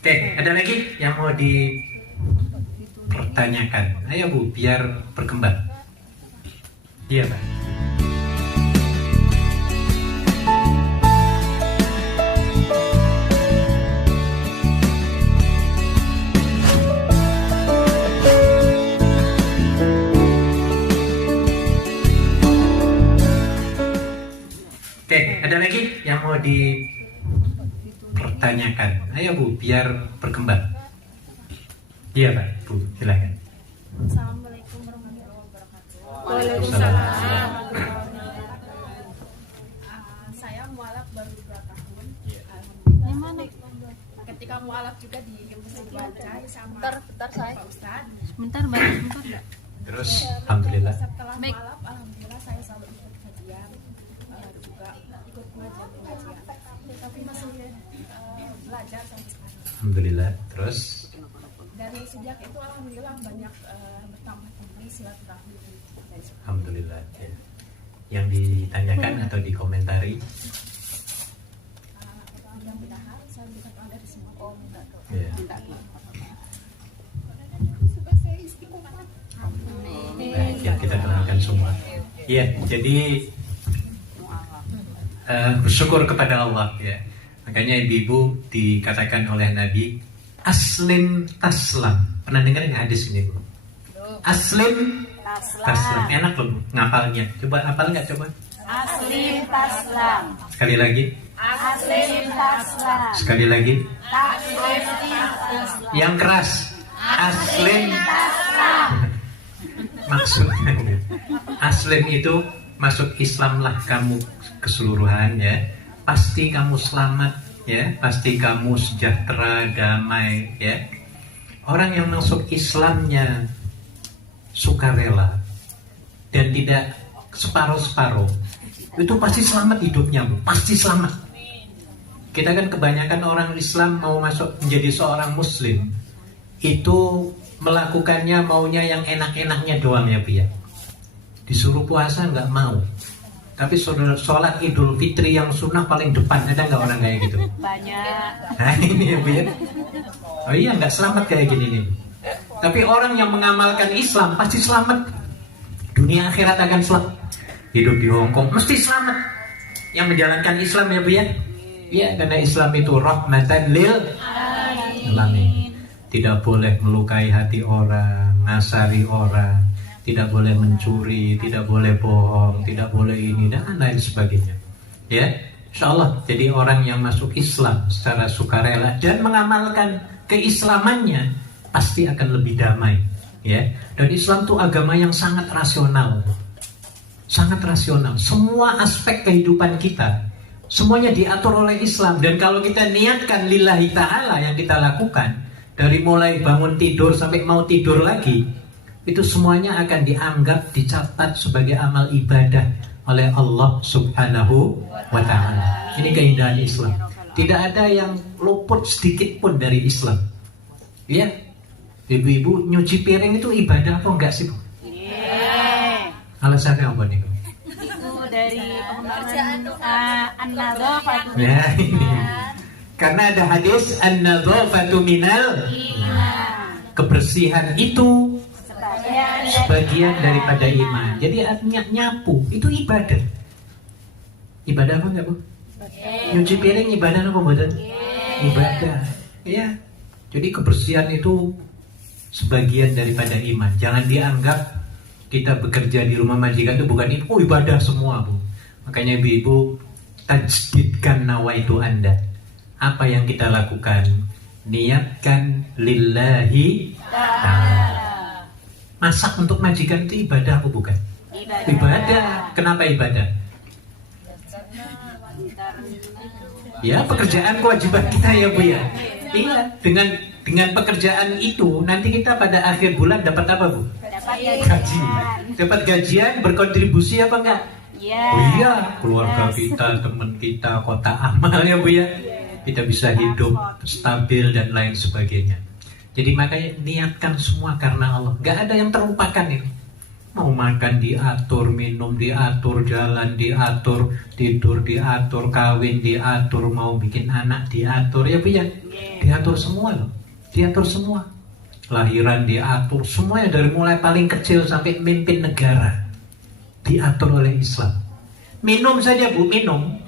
Oke, ada lagi yang mau dipertanyakan? Ayo Bu, biar berkembang. Iya Pak. Oke, ada lagi yang mau dipertanyakan? Ayo Bu, biar berkembang. Iya Pak, Bu, silakan. Assalamualaikum warahmatullahi wabarakatuh. Waalaikumsalam. Saya mualaf baru 2 tahun. Alhamdulillah. Ketika mualaf juga di baca sama Bentar saya. Pak Ustadz. Sebentar Mbak, sebentar. Terus, alhamdulillah. Setelah mualaf, alhamdulillah saya selalu ikut kajian, juga ikut pengajian. Tapi masih belajar sampai sekarang. Alhamdulillah. Terus, Dari sejak itu alhamdulillah banyak bertambah tinggi silaturahmi. alhamdulillah. Ya. Yang ditanyakan atau dikomentari? Mudah-mudahan saya bisa doa dari semua minta doa. Ya. Baik, ya, kita doakan semua. Iya, jadi bersyukur kepada Allah ya. Makanya ibu-ibu dikatakan oleh Nabi, aslim taslam. Pernah dengar nggak hadis ini Bu? Aslim taslam. Enak loh Bu, ngapalnya. Coba hafal nggak coba? Aslim taslam. Sekali lagi. Aslim taslam. Sekali lagi. Aslim taslam. Yang keras. Aslim Taslam. maksudnya aslim itu masuk Islamlah kamu keseluruhan ya, pasti kamu selamat ya, pasti kamu sejahtera, damai ya. Orang yang masuk Islamnya sukarela dan tidak separuh-separuh itu pasti selamat hidupnya Bu, pasti selamat. Kita kan kebanyakan orang Islam mau masuk menjadi seorang muslim itu melakukannya maunya yang enak-enaknya doang ya Bu ya. Disuruh puasa nggak mau, tapi sholat Idul Fitri yang sunnah paling depan. Ada nggak orang kayak gitu? Banyak. Nah ini ya Bu ya. Oh iya, nggak selamat kayak gini nih. Tapi orang yang mengamalkan Islam pasti selamat. Dunia akhirat akan selamat. Hidup di Hongkong mesti selamat. Yang menjalankan Islam ya Bu ya. Iya, karena Islam itu rahmatan lil alamin. Tidak boleh melukai hati orang, ngasari orang, tidak boleh mencuri, tidak boleh bohong, tidak boleh ini dan lain sebagainya. Ya, insya Allah jadi orang yang masuk Islam secara sukarela dan mengamalkan keislamannya pasti akan lebih damai. Ya, dan Islam itu agama yang sangat rasional, sangat rasional. Semua aspek kehidupan kita semuanya diatur oleh Islam, dan kalau kita niatkan lillahi ta'ala yang kita lakukan dari mulai bangun tidur sampai mau tidur lagi, itu semuanya akan dianggap, dicatat sebagai amal ibadah oleh Allah Subhanahu wa ta'ala. Ini keindahan Islam. Tidak ada yang luput sedikit pun dari Islam. Ya, ibu-ibu nyuci piring itu ibadah apa enggak sih Bu? Alasannya apa nih? Itu dari pekerjaan an-nadzafah. Ya ini. Karena ada hadis an-nadzafatu minal, kebersihan itu sebagian daripada iman. Jadi artinya nyapu itu ibadah. Ibadah apa enggak Bu? Nyuci piring ibadah apa bukan? Ibadah. Ya. Jadi kebersihan itu sebagian daripada iman. Jangan dianggap kita bekerja di rumah majikan itu bukan ibadah semua Bu. Makanya ibu-ibu tajdidkan nawaitu Anda. Apa yang kita lakukan, niatkan lillahi ta'ala. Masak untuk majikan itu ibadah apa bukan? Ibadah. Kenapa ibadah? Ya, pekerjaan kewajiban kita ya Bu ya. Iya, dengan pekerjaan itu nanti kita pada akhir bulan dapat apa Bu? Gaji. Dapat gajian, berkontribusi apa enggak? Oh iya, keluarga kita, teman kita, kota amal ya Bu ya. Kita bisa hidup stabil dan lain sebagainya. Jadi makanya niatkan semua karena Allah. Gak ada yang terlupakan ini. Mau makan diatur, minum diatur, jalan diatur, tidur diatur, kawin diatur, mau bikin anak diatur, ya Bu ya. Diatur semua loh, diatur semua. Lahiran diatur, semuanya dari mulai paling kecil sampai mimpin negara diatur oleh Islam. Minum saja Bu, minum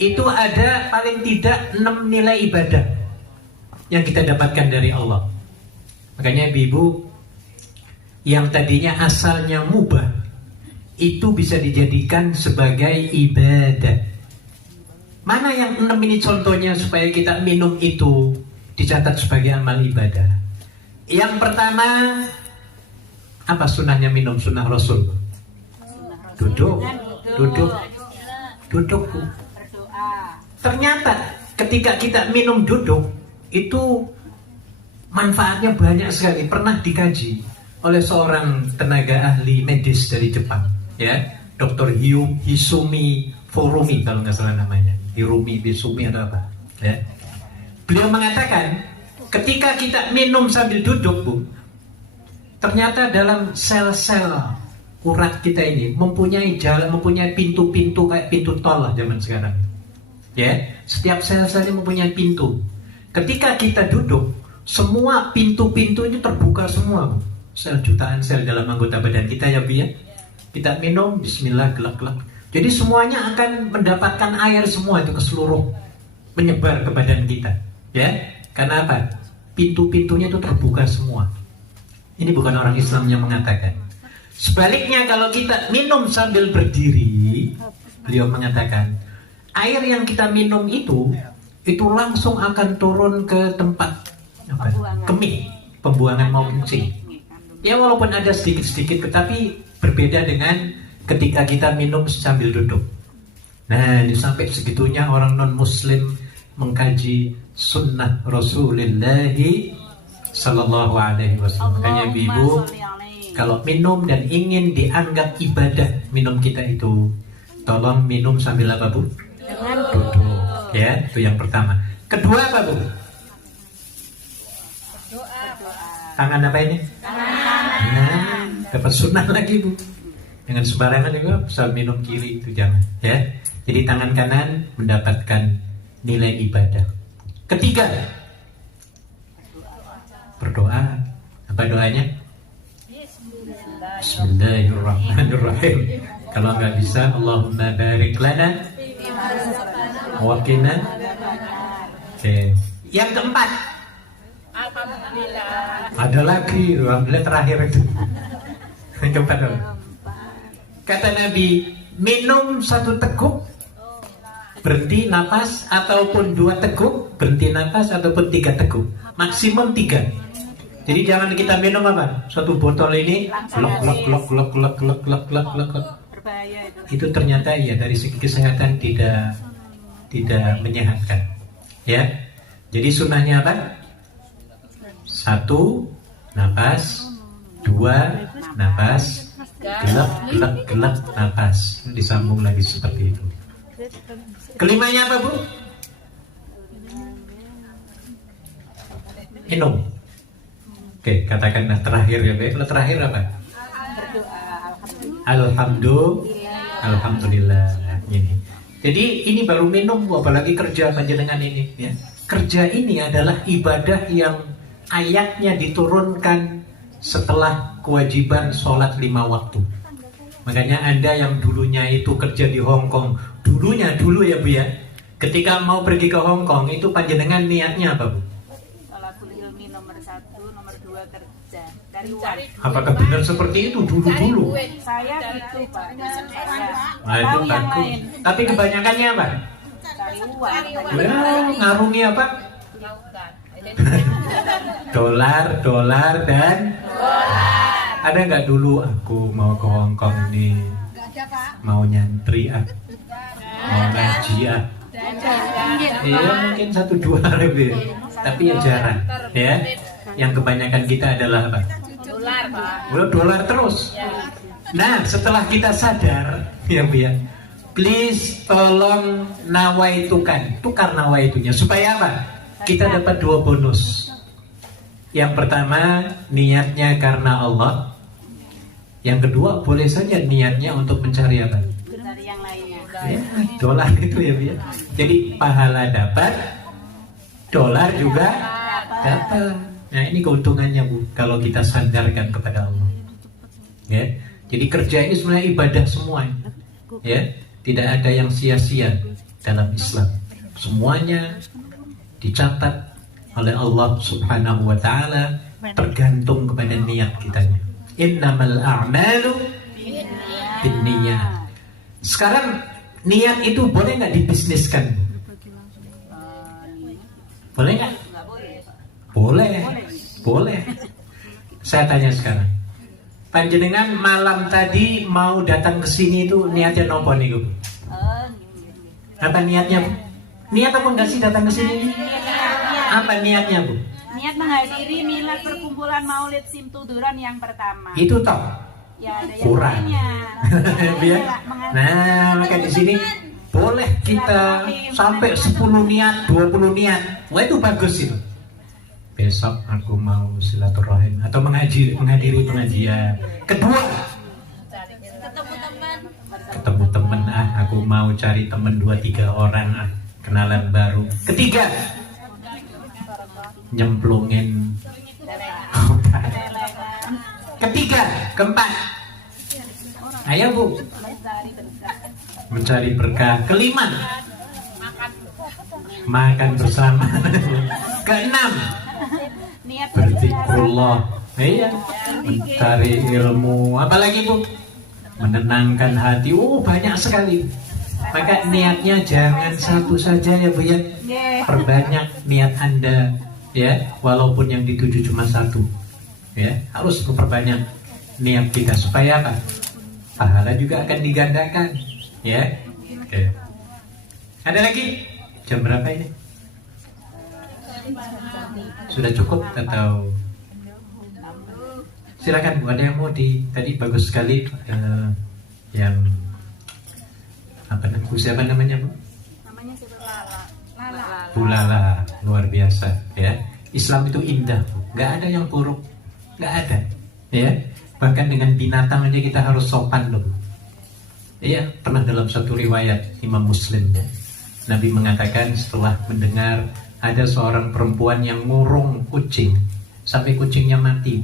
itu ada paling tidak 6 nilai ibadah yang kita dapatkan dari Allah. Makanya Ibu, yang tadinya asalnya mubah itu bisa dijadikan sebagai ibadah. Mana yang 6 ini contohnya supaya kita minum itu dicatat sebagai amal ibadah? Yang pertama, apa sunnahnya minum, sunnah Rasul? Duduk, duduk, duduk. Berdoa. Ternyata ketika kita minum duduk itu manfaatnya banyak sekali. Pernah dikaji oleh seorang tenaga ahli medis dari Jepang, ya, Dr. Hisumi Furumi kalau nggak salah namanya, Hirumi Hisumi atau apa, ya. Beliau mengatakan ketika kita minum sambil duduk, Bu, ternyata dalam sel-sel urat kita ini mempunyai jalan, mempunyai pintu-pintu kayak pintu tol lah zaman sekarang, ya. Setiap sel-selnya mempunyai pintu. Ketika kita duduk, semua pintu-pintu ini terbuka semua, Bu. Sel jutaan sel dalam anggota badan kita, ya Bu ya. Kita minum, bismillah, gelak-gelak. Jadi semuanya akan mendapatkan air semua itu ke seluruh, menyebar ke badan kita, ya. Karena apa? Pintu-pintunya itu terbuka semua. Ini bukan orang Islam yang mengatakan. Sebaliknya kalau kita minum sambil berdiri, beliau mengatakan air yang kita minum itu langsung akan turun ke tempat apa? Kemih, pembuangan mau kencing. Ya walaupun ada sedikit-sedikit, tetapi berbeda dengan ketika kita minum sambil duduk. Nah, ini sampai segitunya orang non-muslim mengkaji sunnah Rasulullah Sallallahu Alaihi Wasallam. Makanya Ibu, kalau minum dan ingin dianggap ibadah minum kita itu, tolong minum sambil apa Bu? Duduk. Ya, itu yang pertama. Kedua apa Bu? Tangan apa ini? Nah, dapat sunnah lagi Bu. Dengan sembarangan juga bisa minum kiri, itu jangan, ya. Jadi tangan kanan mendapatkan nilai ibadah. Ketiga, berdoa. Apa doanya? Bismillahirrahmanirrahim. Kalau nggak bisa, Allahumma barik lana wa qina. Oke. Yang keempat, Alhamdulillah. ada lagi, alhamdulillah terakhir itu. Yang keempat apa? Kata Nabi, minum 1 teguk, berhenti napas, ataupun 2 teguk, berhenti napas, ataupun 3 teguk, maksimum 3. Jadi jangan kita minum apa? 1 botol ini, glok. Berbahaya itu. Itu ternyata ya dari segi kesehatan tidak menyehatkan, ya. Jadi sunnahnya apa? 1 napas, 2 napas, gelap napas, disambung lagi seperti itu. Kelimanya apa Bu? Minum. Oke, katakanlah terakhir ya Bu. Kalau terakhir apa? Alhamdulillah. Ini. Jadi ini baru minum Bu, apalagi kerja panjenengan ini, ya. Kerja ini adalah ibadah yang ayatnya diturunkan setelah kewajiban sholat 5 waktu. Makanya Anda yang dulunya itu kerja di Hong Kong, dulu ya Bu ya, ketika mau pergi ke Hong Kong itu panjenengan niatnya apa Bu? Sholakul ilmi nomor 1, nomor 2 kerja. Cari uang. Apakah benar seperti itu dulu? Saya gitu Pak. Nah itu Tahu yang bagus. lain. Tapi kebanyakannya apa? Cari uang. Ya, ngarungi apa? Dolar dan ada nggak dulu aku mau ke Hong Kong ini mau nyantri mau ngaji iya mungkin 1-2 lebih, tapi ya jarang, ya. Yang kebanyakan kita adalah apa? Dolar terus. Nah setelah kita sadar ya Bu ya, please tolong nawaitukan, tukar nawaitunya supaya apa? Kita dapat 2 bonus. Yang pertama niatnya karena Allah. Yang kedua, boleh saja niatnya untuk mencari apa? Dari yang lainnya. Ya, dolar itu ya, Bu, ya. Jadi pahala dapat, dolar juga dapat. Nah, ini keuntungannya, Bu, kalau kita sandarkan kepada Allah. Ya. Jadi kerja ini sebenarnya ibadah semua. Ya, tidak ada yang sia-sia dalam Islam. Semuanya dicatat oleh Allah Subhanahu wa taala, tergantung kepada niat kitanya. Innamal a'malu binniyat. Sekarang niat itu boleh nggak dibisniskan? Boleh nggak? Nggak boleh. Boleh, boleh. Saya tanya sekarang, panjenengan malam tadi mau datang ke sini itu niatnya nopo nih, Bu? Apa niatnya, Bu? Niat apa enggak sih datang ke sini? Apa niatnya, Bu? Niat menghadiri milad perkumpulan Maulid Simtuduran yang pertama. Itu toh Ya, ada yang kurang. lainnya. Ya. Nah, maka di sini boleh kita sampai 10 niat, 20 niat. Wah, itu bagus itu. Besok aku mau silaturahim atau menghadiri pengajian. Kedua, ketemu teman, aku mau cari teman 2-3 orang, kenalan baru. Ketiga, nyemplungin. Ketiga, keempat, ayo, Bu, mencari berkah. Kelima, makan bersama. Keenam, Niat berzikrullah. Iya, mencari ilmu. Apalagi, Bu? Menenangkan hati. Oh, banyak sekali. Maka niatnya jangan satu saja ya, Bu, ya. Perbanyak niat Anda, ya, walaupun yang dituju cuma satu. Ya, harus memperbanyak niat kita supaya apa? Pahala juga akan digandakan, ya. Oke. Ada lagi? Jam berapa ini? Sudah cukup atau silakan, Bu, ada yang mau tadi bagus sekali yang apa siapa namanya, Bu? namanya siapa? Lala. Bu Lala, luar biasa, ya. Islam itu indah, Bu. Nggak ada yang buruk, nggak ada, ya. Bahkan dengan binatang aja kita harus sopan loh. Iya, pernah dalam satu riwayat Imam Muslim, ya, Nabi mengatakan setelah mendengar ada seorang perempuan yang ngurung kucing sampai kucingnya mati,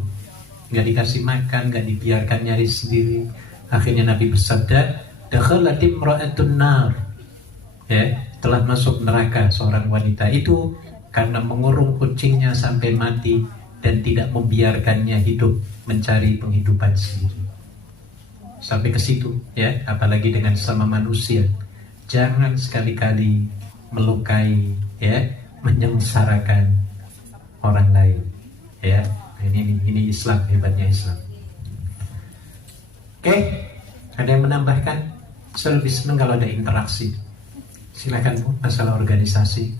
nggak dikasih makan, nggak dibiarkan nyari sendiri. Akhirnya Nabi bersabda, dakhalat imra'atun nar, ya, telah masuk neraka seorang wanita itu karena mengurung kucingnya sampai mati dan tidak membiarkannya hidup mencari penghidupan sendiri. Sampai ke situ, ya, apalagi dengan sama manusia. Jangan sekali-kali melukai, ya, menyengsarakan orang lain, ya. Ini Islam, hebatnya Islam. Oke, ada yang menambahkan? Saya lebih senang kalau ada interaksi. Silakan, Bu, masalah organisasi.